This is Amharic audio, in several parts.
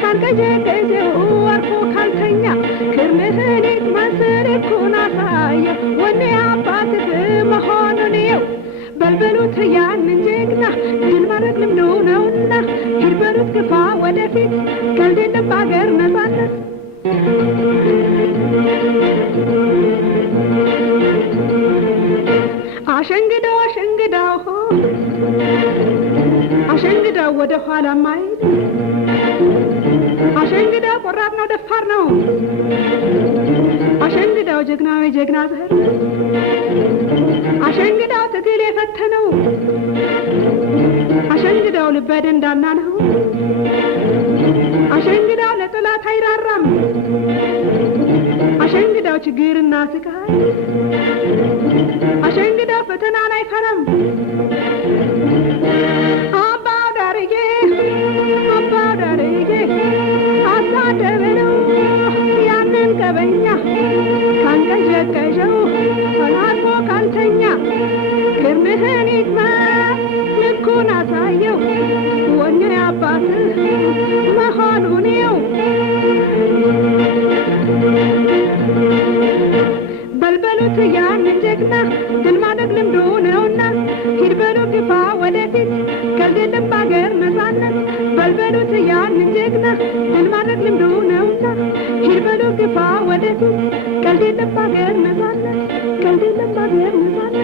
ካልገጀገጀው አርፎ ካልተኛ ክርምህን ማሰረኩን አሳየ ወኔ አባትህ መሆኑን ይው በልበሉት ያንን ጀግና ድል ማድረግ ልምዱ ነውና ሂድ በሉት ግፋ ወደፊት ቀልድ የለም በአገር ነፃነት አሸንግዳው አሸንግዳው አሸንግዳው ወደ ኋላ ማይል አሸንግዳው ቆራጥ ነው ደፋር ነው አሸንግዳው ጀግናው የጀግና ዘር አሸንግዳው ትግል የፈተነው አሸንግዳው ልበ ደንዳና ነው አሸንግዳው ለጠላት አይራራም አሸንግዳው ችግርና ስቃይ አሸንግዳው ፈተናን አይፈራም አባው ዳርዬ አሳደበለው ያንን ቀበኛ ካንቀዠቀዠው አልፎ ካልተኛ ክርምህን ይግማ ልኩን አሳየው ወኔ አባትህ መሆኑን ይው በልበሉት ያንን ጀግና ድል ማድረግ ልምዱ ነውና ሂድ በሉ ግፋ ወደፊት ቀልድ የለም በአገር ነፃነት በልበሉት ያንን ጀግና ድል ማድረግ ልምዱ ነውና ሂድ በሉ ግፋ ወደፊት ቀልድ የለም በአገር ነፃነት ቀልድ የለም በአገር ነፃነት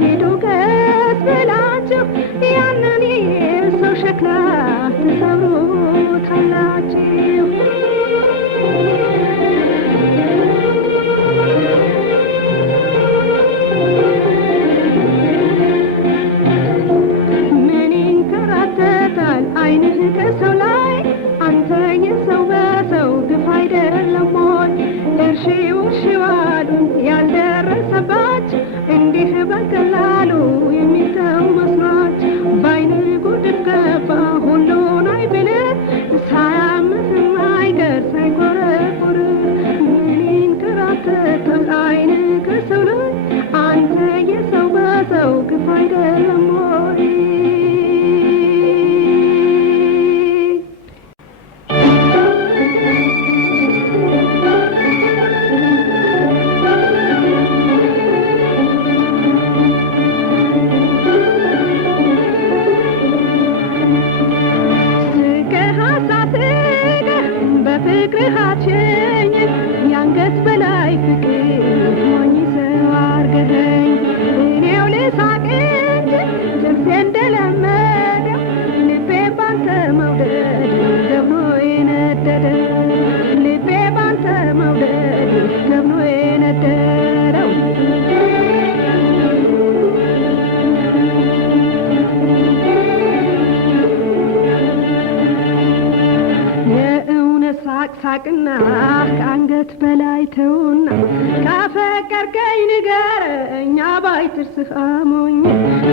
ሂዱ ቀስ ብላችሁ ያንን የሰው ሸክላ ትሰብሩታላችሁ። ምን ይንከራተታል ዓይንህ ከሰው ላይ? አንተ የሰው በሰው ግፍ አይደለም ሞት? እርሺው አሉን ያልደረሰባችሁ እንዲህ በቀላሉ የሚተው መስሏት በዓይንህ ጉድፍ ገባ ሁሉን አይ ብለህ ሳያምህም አይቀር ሳይኮረኩር ምን ይንከራተታል ዓይንህ ከሰው ላይ? አንተ የሰው በሰው ግፍ አይደለም ሞት? በፍቅርህ አትሸኝ የአንገት በላይ ፍቅር ሞኝ ሰው አርገኸኝ እኔው ልሳቅ እንጂ ልቤ እንደለመደው ልቤ ባንተ መውደድ ገብኖ የነደደ ልቤ ባንተ መውደድ ገብኖ የነደደው ሳቅና ከአንገት በላይ ተውና ካፈቀርከኝ ንገረኝ አባይ ጥርስህ አሞኝ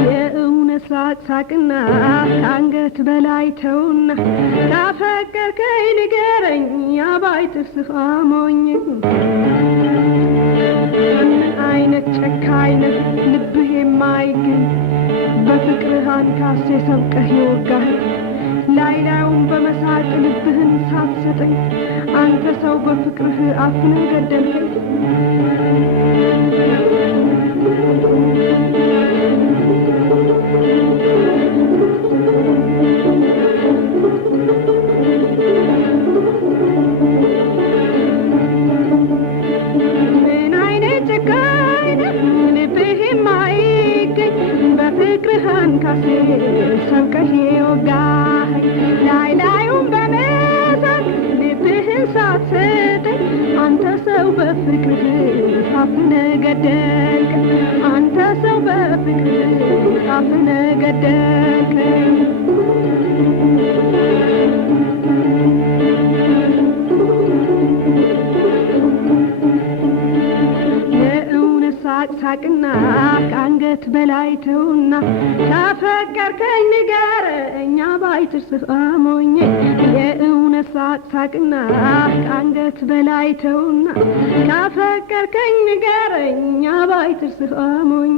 የእውነት ሳቅና ከአንገት በላይ ተውና ካፈቀርከኝ ንገረኝ አባይ ጥርስህ አሞኝ አይነት ጨካኝ ነህ ልብህ የማይገኝ በፍቅርህ አንካሴ ሰብቀህ የወጋህ ላይላዩን በመሳቅ ልብህን ሳትሰጠኝ አንተ ሰው በፍቅርህ አፍነህ ገደልከኝ። ምን አይነት ጨካኝ ነህ ልብህ የማይገኝ በፍቅርህ አንካሴ ሰብቀህ የወጋህ ላይላዩን በመሳቅ ልብህን ሳትሰጠኝ አንተ ሰው በፍቅርህ አፍነህ ገደልከኝ። አንተ ሰው በፍቅርህ አፍነህ ገደልከኝ። ሳቅና ከአንገት በላይ ተውና ካፈቀርከኝ ንገረኝ አባይ ጥርስህ አሞኝ የእውነት ሳቅና ከአንገት በላይ ተውና ካፈቀርከኝ ንገረኝ አባይ ጥርስህ አሞኝ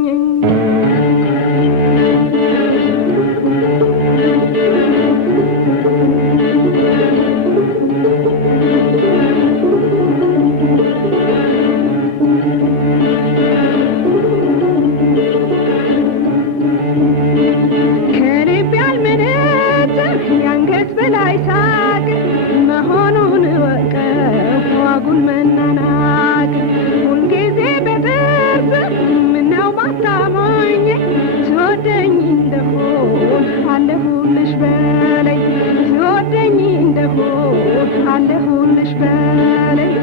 የአንገት በላይ ሳቅ መሆኑን እወቀው ዋጉን መናናቅ ሁልጊዜ በጥርስ ምነው ባታሞኝ ትወደኝ እንደሆን አለሁልሽ በለኝ ትወደኝ እንደሆን አለሁልሽ በለኝ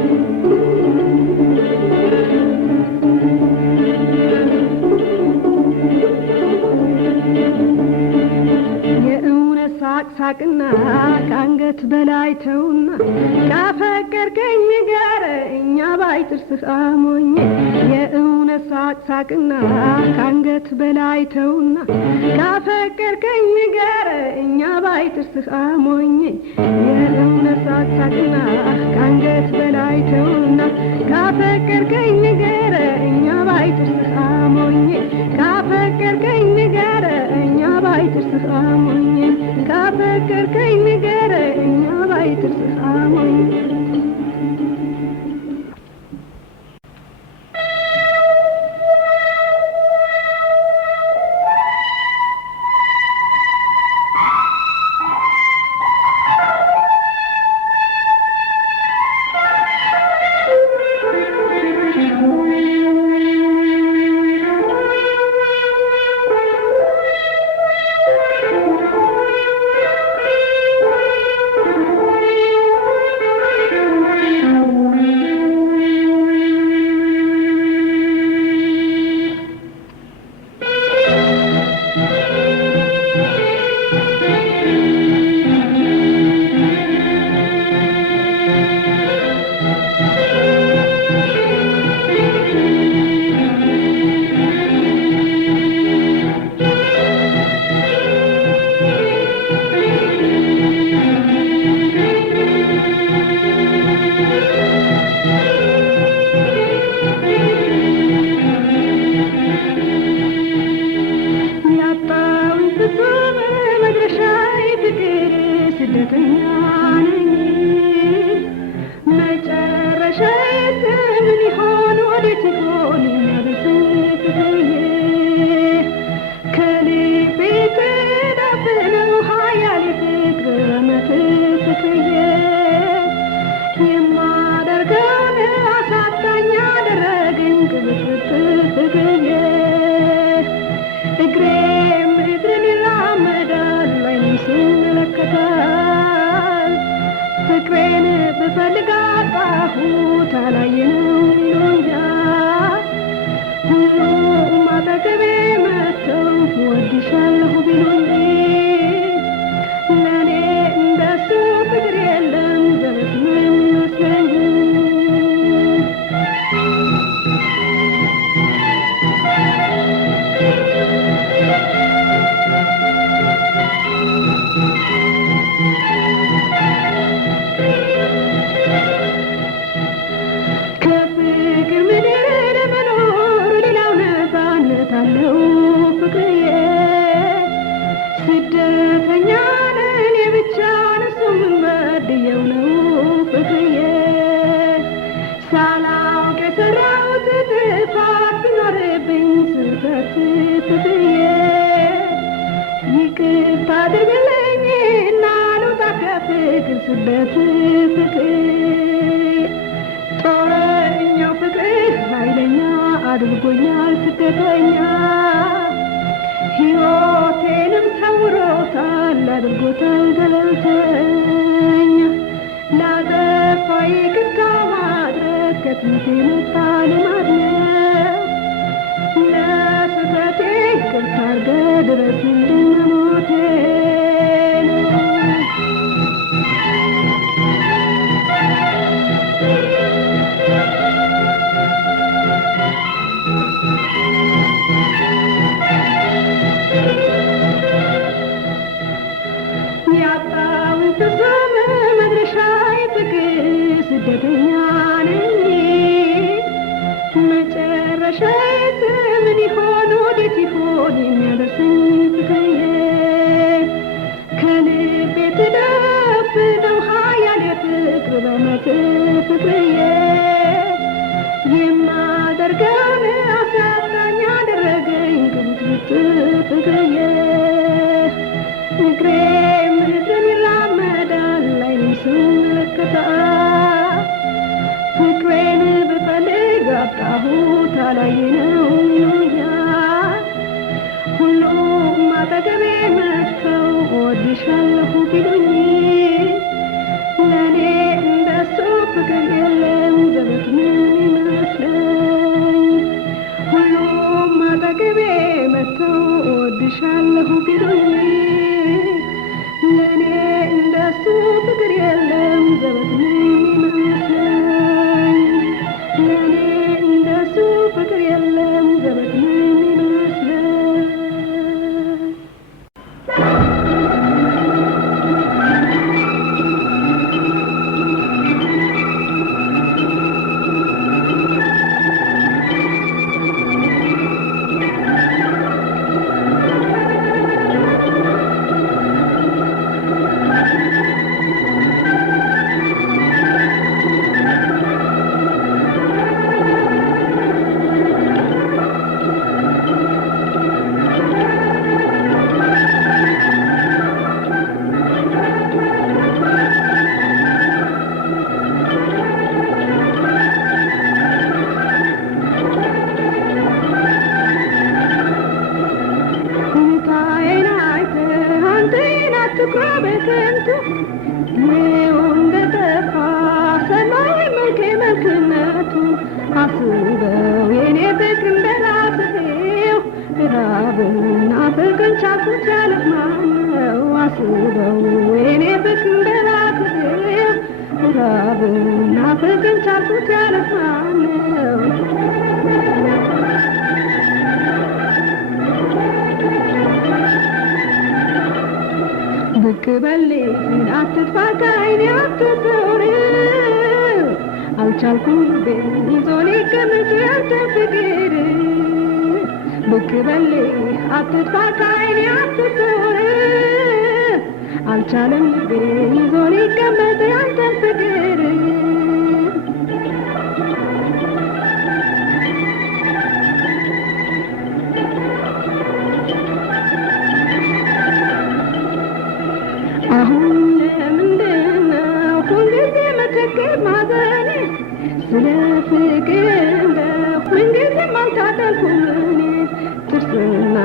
ሳቅና ከአንገት በላይ ተውና ካፈቀርከኝ ንገረኝ አባይ ጥርስህ አሞኝ የእውነት ሳቅና ከአንገት በላይ ተውና ካፈቀርከኝ ንገረኝ አባይ ጥርስህ አሞኝ የእውነት ሳቅና ከአንገት በላይ ተውና ካፈቀርከኝ ንገረኝ አባይ ጥርስህ አሞኝ ካፈቀርከኝ ንገረኝ አባይ ጥርስህ አሞኝ ካፈቀርከኝ ንገረኝ አባይ ጥርስህ አሞኝ ስደተኛ ነኝ መጨረሻዬ ምን ይሆን ወዴት ይሆን የሚያደርሰኝ ፍቅርዬ ከልቤ ተዳፍነው ሀያሌ ፍቅር አመት ፍቅርዬ የማደርገውን አሳጣኝ አደረገኝ ቅብጥብጥ ፍቅርዬ እግሬ ምድርን ይራመዳል ዓይኔም ሲመለከታል ፍቅሬን ብፈልግ አጣሁት አላየነው ይሉኛል ሁሉም አጠገቤ መጥተው እወድሻለሁ ቢሉኝ ለእኔ እንደሱ ፍቅር የለም ዘበት ነው የሚመስለኝ ከፍቅር ምድር መኖር ሌላው ነፃነት አለው ፍቅርዬ ስደተኛ ነን የብቻ እሱም በድየው ነው ፍቅርዬ ሳላውቅ የሰራሁት ጥፋት ቢኖርብኝ ስህተት ፍቅርዬ ይቅርታ አድርግልኝ እና ልውጣ ከፍቅር ስደት ፍቅር ጦረኛው ፍቅር ኃይለኛ አድርጎኛል ስደተኛ ሕይወቴንም ሰውሮታል አድርጎታል ገለልተኛ ላጠፋ ይቅርታ ማድረግ ከጥንት የመጣ ልማድ ነው ለስህተቴ ይቅርታ አድርገህ ድረስልኝ መሞቴ ነው ያጣሁት ስም መድረሻዬ ፍቅር ስደተኛ ነኝ መጨረሻዬ ምን ይሆን ወዴት ይሆን የሚያደርሰኝ ፍቅርዬ ከልቤ ተደፍነው ሀያሌ ፍቅር በመት ፍቅርዬ የማደርገውን አሳጣኝ አደረገኝ ቅብጥብጥ ፍቅርዬ እግሬ ምድርን ይራመዳል ዓይኔም ሲመለከታል ፍቅሬን ብፈልግ አጣሁት አላየነው ይሉኛል ሁሉም አጠገቤ መጥተው እወድሻለሁ ቢሉኝ ለእኔ እንደሱ ፍቅር የለም ዘበት ነው የሚመስለኝ ሁሉም አጠገቤ መጥተው እወድሻለሁ ቢሉኝ ለእኔ እንደሱ ፍቅር የለም ዘበት ነው የሚመስለኝ ለእኔ እንደሱ ፍቅር የለም ዘበት ነው የሚመስለኝ በከንቱ ይኸው እንደጠፋ ሰማይ መልኬ መልክነቱ አስበው የኔ ፍቅር እንደራስህ ራብና ፍቅርን ቻልኩት ያለህ ማነው አስበው የኔ ፍቅር እንደራስህ ራብና ፍቅርን ቻልኩት ያለህ ማነው ብቅ በልኝ አትጥፋ ከዓይኔ አትዞር አልቻልኩም ይዞ ሊቀመጥ ያንተ ፍቅር ብቅ በልኝ አትጥፋ ከዓይኔ አትዞር አልቻለም ልቤ ይዞ ሊቀመጥ ያንተን ፍቅር አሁን ለምንድነው ሁልጊዜ መቸገር ማዘኔ ስለ ፍቅር እንደው ምንጊዜም አልታደልኩም እኔ ጥርስና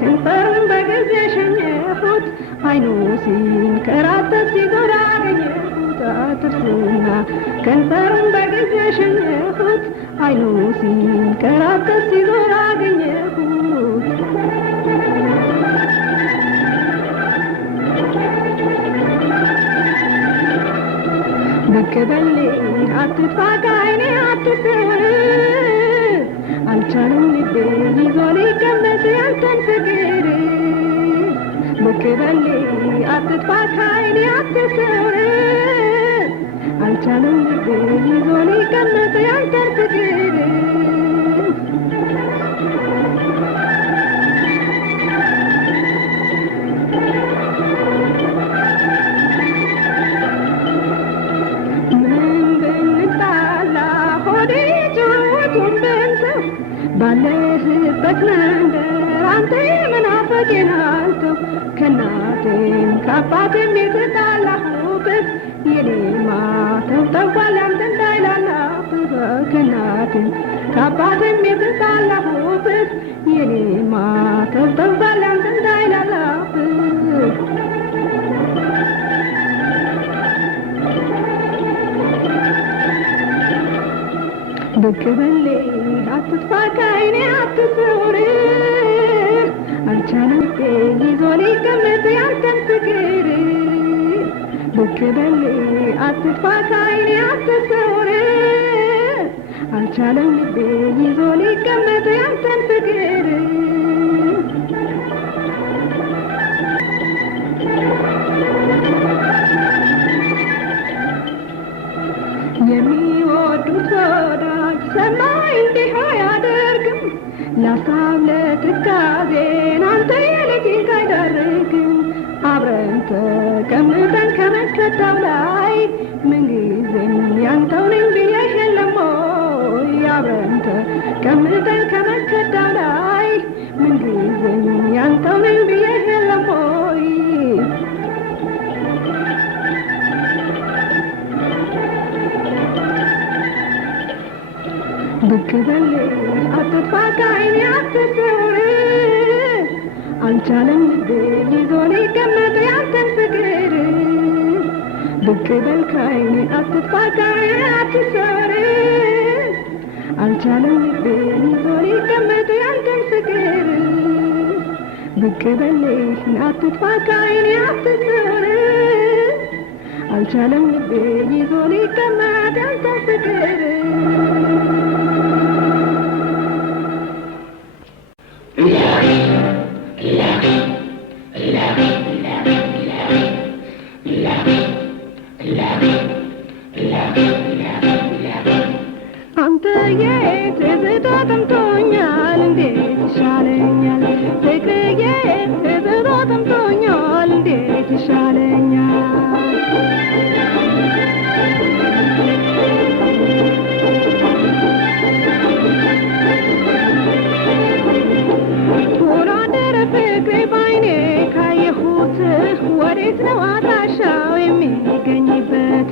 ከንፈሩን በጊዜ ሸኘሁት አይኑ ሲንከራተት ሲዞር አገኘሁት ጥርስና ከንፈሩን በጊዜ ሸኘሁት አይኑ ሲንከራተት ሲዞር አገኘሁት ብቅ በልኝ አትጥፋ ከዓይኔ አትሰውር አልቻለም ልቤ ይዞ ሊቀመጥ ያንተን ፍቅር ብቅ በልኝ አትጥፋ ከዓይኔ አትሰውር አልቻለም ልቤ ይዞ ሊቀመጥ ያንተን ፍቅር ባለህበት መንደር አንተ የመናፈቄ ናልተው ከእናቴም ከአባቴም የተጣላሁበት የኔማ ተውጠዋል ያንተ እንዳይላላብህ ከእናቴም ከአባቴም የተጣላሁበት የኔማ ተውጠዋል ያንተ እንዳይላላብህ ብቅ በልኝ አትጥፋ ከዓይኔ አትሰውር አልቻለም ልቤ ይዞ ሊቀመጥ ያንተን ፍቅር ብቅ በልኝ አትጥፋ ከዓይኔ አትሰውር አልቻለም ልቤ ይዞ ሊቀመጥ ያንተን ፍቅር የሚወዱት ወዳጅ ሰማይ እንዲህ አያደርግም ለሀሳብ ለትካዜን አንተ የልጅህ አይዳርግም አብረን ተቀምጠን ከመከታው ላይ ምንጊዜም ያንተው ነኝ ብዬሽ የለም ሆይ አብረን ተቀምጠን ከመከታው ላይ ምንጊዜም ያንተው ነኝ ብዬሽ የለም ሆይ ብቅ በልኝ አትጥፋ ከዓይኔ አትሰውር አልቻለም ልቤ ይዞ ሊቀመጥ ያንተን ፍቅር ብቅ በል ከዓይኔ አትጥፋ ከዓይኔ አትሰውር አልቻለም ልቤ ይዞ ሊቀመጥ ያንተን ፍቅር ብቅ በልኝ አትጥፋ ከዓይኔ አትሰውር አልቻለም ልቤ ይዞ ሊቀመጥ ያንተን ፍቅር አንተ የትዝታ ጠምቶኛል እንዴት ይሻለኛል ፍቅርዬ ትዝታ ጠምቶኛል እንዴት ይሻለኛል ቶሎ አደረ ፍቅሬ ባይኔ ካየሁት ወዴት ነው አድራሻው የሚገኝበት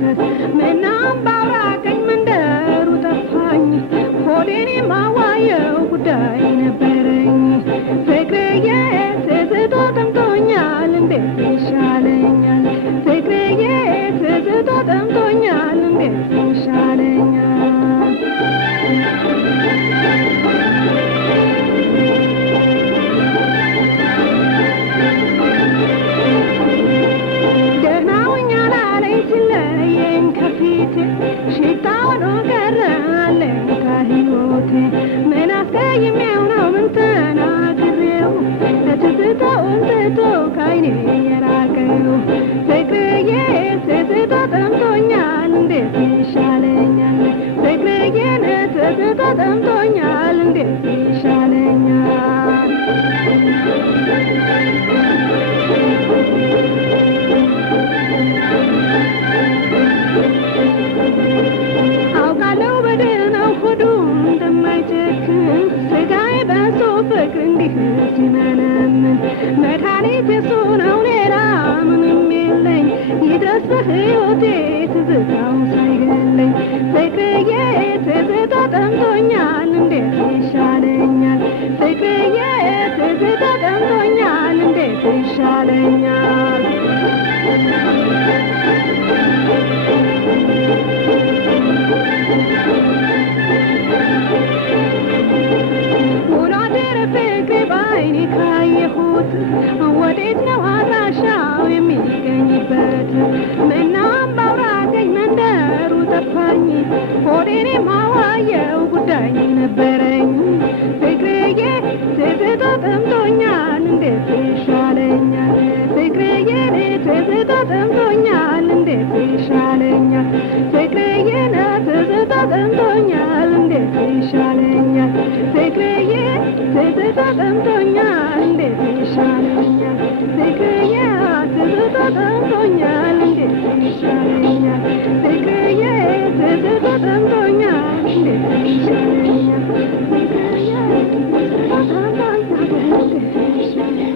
ምናም ባውራቀኝ መንደሩ ጠፋኝ ሆዴን የማዋየው ጉዳይ ነበረኝ ፍቅርዬ ትዝታ ጠምቶኛል እንዴት ይሻለኛል ፍቅርዬ ትዝታ ጠምቶኛል እንዴት ይሻለኛል ደህና ሁኛል አለኝ ስለዬን ከፊቴ ሽታውን እንድታው ካይኔ የራቀው ፍቅርዬ ትዝታ ጠምቶኛል እንዴት ይሻለኛል ፍቅርዬን ትዝታ ጠምቶኛል እንዴት ይሻለኛል ሲመነምን መድኃኒት የሱ ነው ሌላ ምንም የለኝ ይድረስ በሕይወቴ ትዝታው ሳይገለኝ ፍቅርዬ ትዝታ ጠምቶኛል እንዴት ይሻለኛል ፍቅርዬ ትዝታ ጠምቶኛል እንዴት ይሻለኛል ውሎ አደረ ፍቅሬ በዓይኔ ካየሁት ወዴት ነው አድራሻው የሚገኝበት ምነው አምባውራገኝ መንደሩ ጠፋኝ ሆዴን የማዋየው ጉዳይ ነበረኝ ፍቅርዬ ትዝታ ጠምቶኛል እንዴት ይሻለኛል ፍቅርዬ ትዝታ ጠምቶኛል እንዴት ይሻለኛል ፍቅርዬ ትዝታ ጠምቶኛል እንዴት ይሻለኛል ፍቅርዬ ትዝታ ጠምቶኛል እንዴት ይሻለኛል ፍቅርዬ ትዝታ ጠምቶኛል እንዴት ይሻለኛል ፍቅርዬ ትዝታ ጠምቶኛል እንዴት ይሻለኛል ፍቅርዬ ትዝታ ጠምቶኛል እንዴት ይሻለኛል